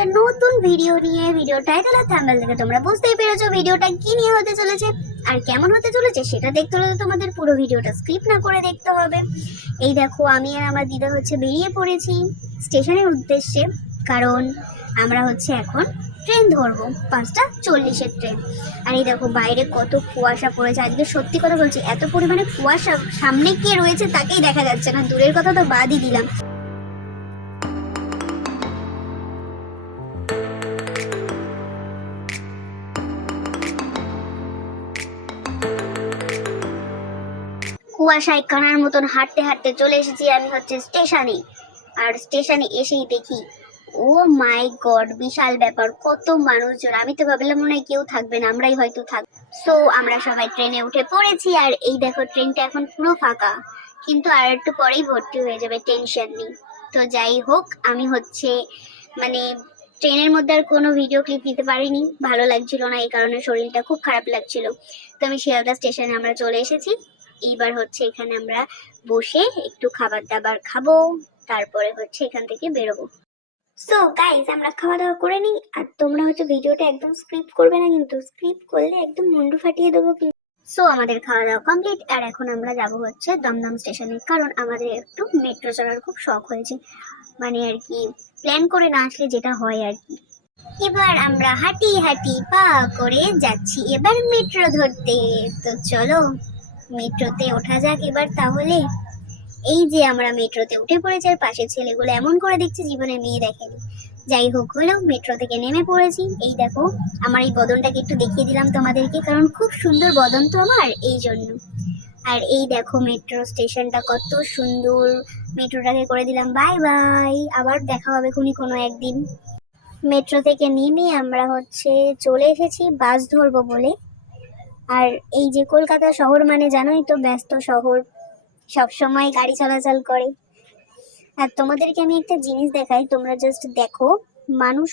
একটা নতুন ভিডিও নিয়ে। ভিডিও টাইটেল আর থাম্বনেল থেকে তোমরা বুঝতেই পেরেছো ভিডিওটা কি নিয়ে হতে চলেছে আর কেমন হতে চলেছে। সেটা দেখতে হলে তোমাদের পুরো ভিডিওটা স্কিপ না করে দেখতে হবে। এই দেখো, আমি আর আমার দিদা বেরিয়ে পড়েছি স্টেশনের উদ্দেশ্যে, কারণ আমরা এখন ট্রেন ধরবো 5:40-এর ট্রেন। আর এই দেখো বাইরে কত কুয়াশা পড়েছে আজকে। সত্যি কথা বলছি, এত পরিমাণে কুয়াশা, সামনে কে রয়েছে তাকেই দেখা যাচ্ছে না, দূরের কথা তো বাদই দিলাম। কুয়াশায় কানার মতন হাঁটতে হাঁটতে চলে এসেছি আমি স্টেশনে। আর স্টেশনে এসেই দেখি, ও মাই গড, বিশাল ব্যাপার, কত মানুষজন। আমি তো ভাবলাম মনে হয় কেউ থাকবে না, আমরাই হয়তো থাকবো। সো আমরা সবাই ট্রেনে উঠে পড়েছি। আর এই দেখো, ট্রেনটা এখন পুরো ফাঁকা, কিন্তু আর একটু পরেই ভর্তি হয়ে যাবে, টেনশন নেই। তো যাই হোক, আমি মানে ট্রেনের মধ্যে আর কোনো ভিডিও ক্লিপ নিতে পারিনি, ভালো লাগছিল না, এই কারণে শরীরটা খুব খারাপ লাগছিল। তো আমি শিয়ালদা স্টেশনে আমরা চলে এসেছি। এইবার এখানে আমরা বসে একটু খাবার দাবার খাবো, তারপরে এখান থেকে বেরোবো। সো গাইস, আমরা খাওয়া দাওয়া করে নিই। আর তোমরা ভিডিওটা একদম স্কিপ করবে না, কিন্তু স্কিপ করলে একদম মুন্ডু ফাটিয়ে দেবো। সো আমাদের খাওয়া দাওয়া কমপ্লিট। আর এখন আমরা যাবো দমদম স্টেশনে, কারণ আমাদের একটু মেট্রো চড়ার খুব শখ হয়েছে, মানে আর কি প্ল্যান করে না আসলে যেটা হয় আর কি। এবার আমরা হাঁটি হাঁটি পা করে যাচ্ছি এবার মেট্রো ধরতে। তো চলো মেট্রোতে ওঠা যাক এবার তাহলে। এই যে আমরা মেট্রোতে উঠে পড়েছি, আর পাশের ছেলেগুলো এমন করে দেখছে জীবনে মেয়ে দেখেনি। যাই হোক, হলো মেট্রো থেকে নেমে পড়েছি। এই দেখো, আমার এই বদনটাকে একটু দেখিয়ে দিলাম তোমাদেরকে, কারণ খুব সুন্দর বদন তো আমার, এই জন্য। আর এই দেখো মেট্রো স্টেশনটা কত সুন্দর। মেট্রোটাকে করে দিলাম বাই বাই, আবার দেখা হবে কোনো একদিন। মেট্রো থেকে নেমে আমরা চলে এসেছি বাস ধরবো বলে। আর এই যে কলকাতা শহর মানে জানোই তো, ব্যস্ত শহর, সব সময় গাড়ি চলাচল করে। আর তোমাদেরকে আমি একটা জিনিস দেখাই, তোমরা জাস্ট দেখো মানুষ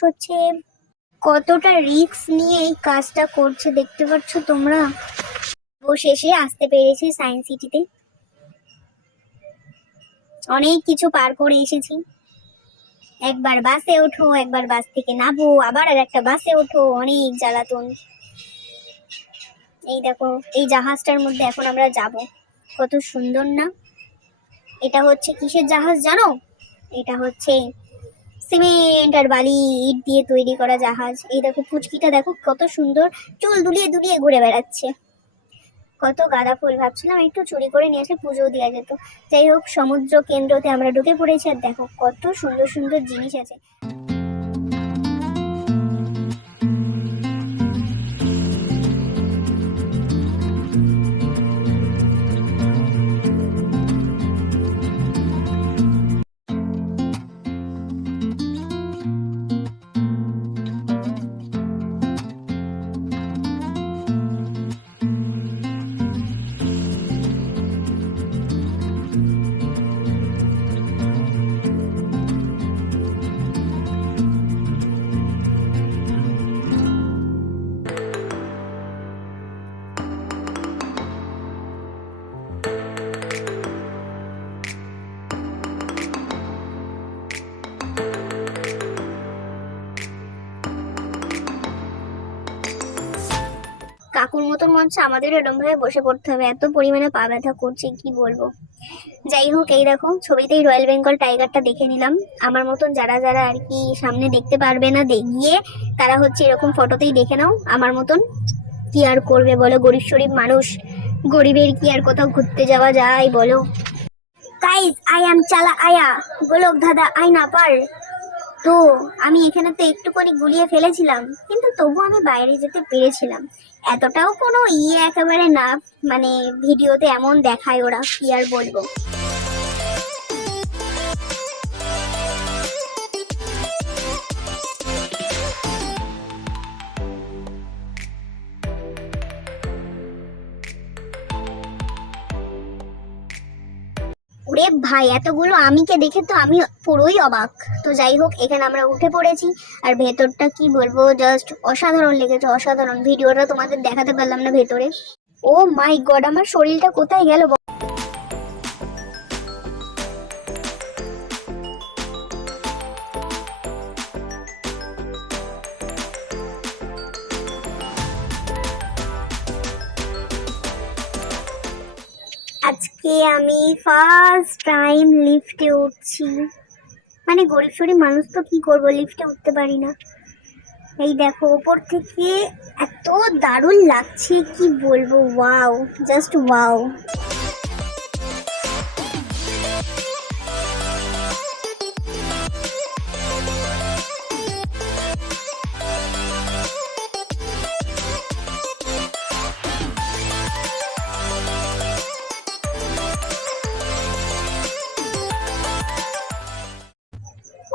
কতটা রিস্ক নিয়ে এই কাজটা করছে, দেখতে পাচ্ছ তোমরা। শেষে আসতে পেরেছি সায়েন্স সিটিতে, অনেক কিছু পার করে এসেছি। একবার বাসে ওঠো, একবার বাস থেকে নামো, আবার আর একটা বাসে ওঠো, অনেক জ্বালাতন। এই দেখো, এই জাহাজটার মধ্যে এখন আমরা যাব, কত সুন্দর না। এটা কিসের জাহাজ জানো? এটা সিমেন্ট আর বালি ইট দিয়ে তৈরি করা জাহাজ। এই দেখো পুচকিটা, দেখো কত সুন্দর চুল দুলিয়ে দুলিয়ে ঘুরে বেড়াচ্ছে। কত গাঁদা ফুল, ভাবছিলাম একটু চুরি করে নিয়ে এসে পুজো দেওয়া যেত। যাই হোক, সমুদ্র কেন্দ্রতে আমরা ঢুকে পড়েছি। আর দেখো কত সুন্দর সুন্দর জিনিস আছে। কাকুর মতন মঞ্চ আমাদের এরকম ভাবে বসে পড়তে হবে, এত পরিমাণে পা ব্যথা করছে কি বলবো। যাই হোক, এই দেখো ছবিতেই রয়্যাল বেঙ্গল টাইগারটা দেখে নিলাম। আমার মতন যারা যারা আর কি সামনে দেখতে পারবে না গিয়ে, তারা এরকম ফটোতেই দেখে নাও আমার মতন। কি আর করবে বলো, গরিব শরীফ মানুষ, গরিবের কি আর কোথাও ঘুরতে যাওয়া যায় বলো। গাইস, আই এম চালা আয়া, গোলক দাদা আই না পার। তো আমি এখানে তো একটুখানি গুলিয়ে ফেলেছিলাম, কিন্তু তবু আমি বাইরে যেতে পেরেছিলাম। এতটাও কোনো একেবারে না, মানে ভিডিওতে এমন দেখায় ওরা, কি আর বলবো। ওরে ভাই, এতগুলো আমিকে দেখে তো আমি পুরোই অবাক। তো যাই হোক, এখানে আমরা উঠে পড়েছি। আর ভেতরটা কি বলবো, জাস্ট অসাধারণ লেগেছে, অসাধারণ। ভিডিওটা তোমাদের দেখাতে পারলাম না ভেতরে। ও মাই গড, আমার শরীরটা কোথায় গেল। আজকে আমি ফার্স্ট টাইম লিফটে উঠছি। মানে গরিব শরীব মানুষ তো কি করব, লিফটে উঠতে পারি না। এই দেখো ওপর থেকে এত দারুণ লাগছে, কি বলবো, ওয়াও, জাস্ট ওয়াও।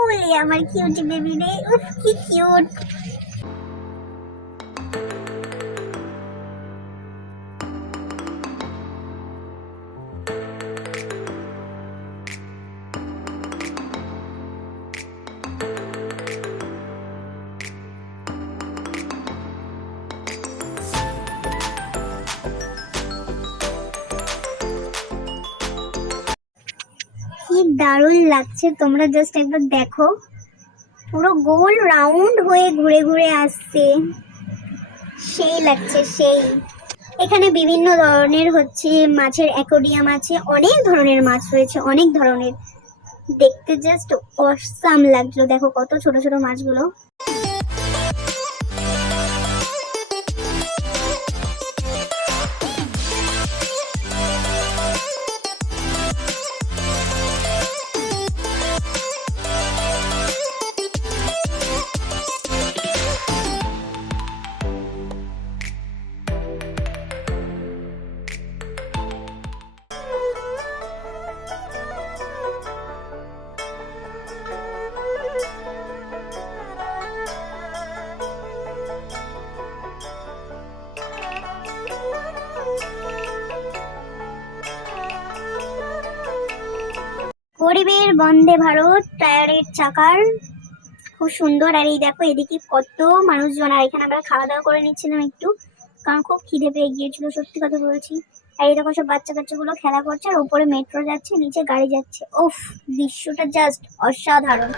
ওলে আমার কিউট বেবি রে, উফ কি কিউট। কি দারুণ লাগছে, তোমরা জাস্ট একবার দেখো, পুরো গোল রাউন্ড হয়ে ঘুরে ঘুরে আসছে, সেই লাগছে সেই। এখানে বিভিন্ন ধরনের মাছের অ্যাকোরিয়াম আছে, অনেক ধরনের মাছ রয়েছে, অনেক ধরনের, দেখতে জাস্ট অসাম লাগলো। দেখো কত ছোট ছোট মাছগুলো। গরিবের বন্দে ভারত টায়ারের চাকার, খুব সুন্দর। আর এই দেখো এদিকে কত মানুষজন, আর এখানে আমরা খাওয়া দাওয়া করে নিচ্ছিলাম একটু, কারণ খুব খিদে পেয়ে গিয়েছিল, সত্যি কথা বলছি। আর এই দেখো সব বাচ্চা কাচ্চাগুলো খেলা করছে, আর উপরে মেট্রো যাচ্ছে, নিচে গাড়ি যাচ্ছে। ওফ, দৃশ্যটা জাস্ট অসাধারণ।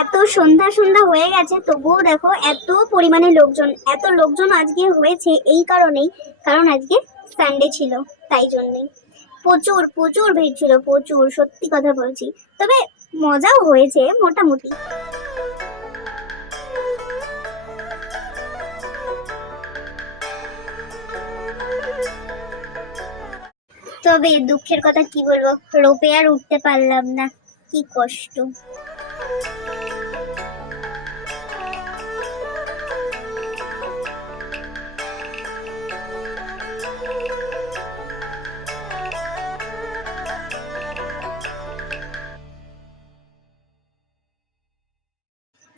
এত সন্ধ্যা সন্ধ্যা হয়ে গেছে, তবুও দেখো এত পরিমাণে লোকজন, এত লোকজন আজকে হয়েছে এই কারণেই, কারণ আজকে সানডে ছিল, তাই জন্যই প্রচুর প্রচুর ভিড় ছিল, প্রচুর, সত্যি কথা বলছি। তবে মজাও হয়েছে মোটামুটি। তবে দুঃখের কথা কি বলবো, রোপে আর উঠতে পারলাম না, কি কষ্ট।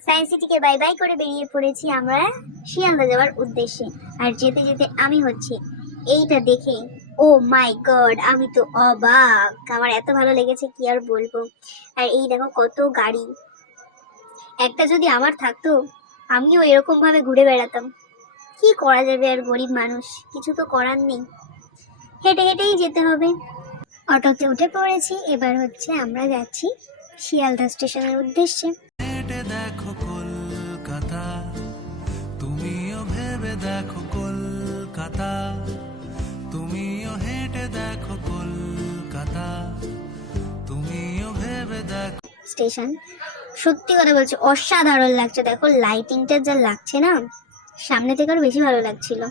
সায়েন্স সিটিকে বাই বাই করে বেরিয়ে পড়েছি আমরা শিয়ালদা যাওয়ার উদ্দেশ্যে। আর যেতে যেতে আমি এইটা দেখে, ও মাই গড, আমি তো অবাক, আমার এত ভালো লেগেছে কি আর বলবো। আর এই দেখো কত গাড়ি, একটা যদি আমার থাকতো আমিও এরকম ভাবে ঘুরে বেড়াতাম। কি করা যাবে, আর গরিব মানুষ, কিছু তো করার নেই, হেঁটে হেঁটেই যেতে হবে। অটোতে উঠে পড়েছি, এবার আমরা যাচ্ছি শিয়ালদা স্টেশনের উদ্দেশ্যে। দেখো কলকাতা, তুমিও ভেবে দেখো কলকাতা, তুমিও হেঁটে দেখো কলকাতা, তুমিও ভেবে দেখো। স্টেশন সত্যি কথা বলছি অসাধারণ লাগছে, দেখো লাইটিংটা যা লাগছে না, সামনে থেকে আরো বেশি ভালো লাগছিল।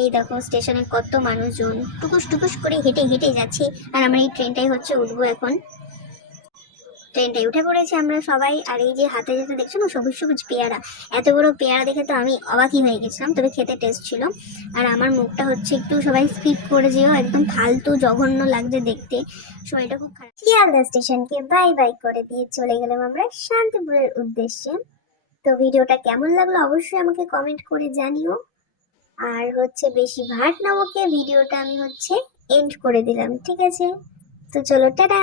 এই দেখো স্টেশনে কত মানুষজন টুকুস টুকুস করে হেঁটে হেঁটে যাচ্ছে। আর আমরা এই ট্রেনটাই হচ্ছে উঠবো এখন। ট্রেনটায় উঠে পড়েছি আমরা সবাই। আর এই যে হাতে যেতে দেখছো না সবুজ সবুজ পেয়ারা, এত বড় পেয়ারা দেখে তো আমি অবাকই হয়ে গেছিলাম, তবে খেতে টেস্ট ছিল। আর আমার মুখটা হচ্ছে একটু সবাই স্কিপ করে যেও, একদম ফালতু জঘন্য লাগছে দেখতে, শরীরটা খুব খারাপ। শিয়ালদা স্টেশনকে বাই বাই করে দিয়ে চলে গেলাম আমরা শান্তিপুরের উদ্দেশ্যে। তো ভিডিওটা কেমন লাগলো অবশ্যই আমাকে কমেন্ট করে জানিও। আর হচ্ছে বেশি ভাট না বকে ভিডিওটা আমি হচ্ছে এন্ড করে দিলাম, ঠিক আছে? তো চলো, টাটা।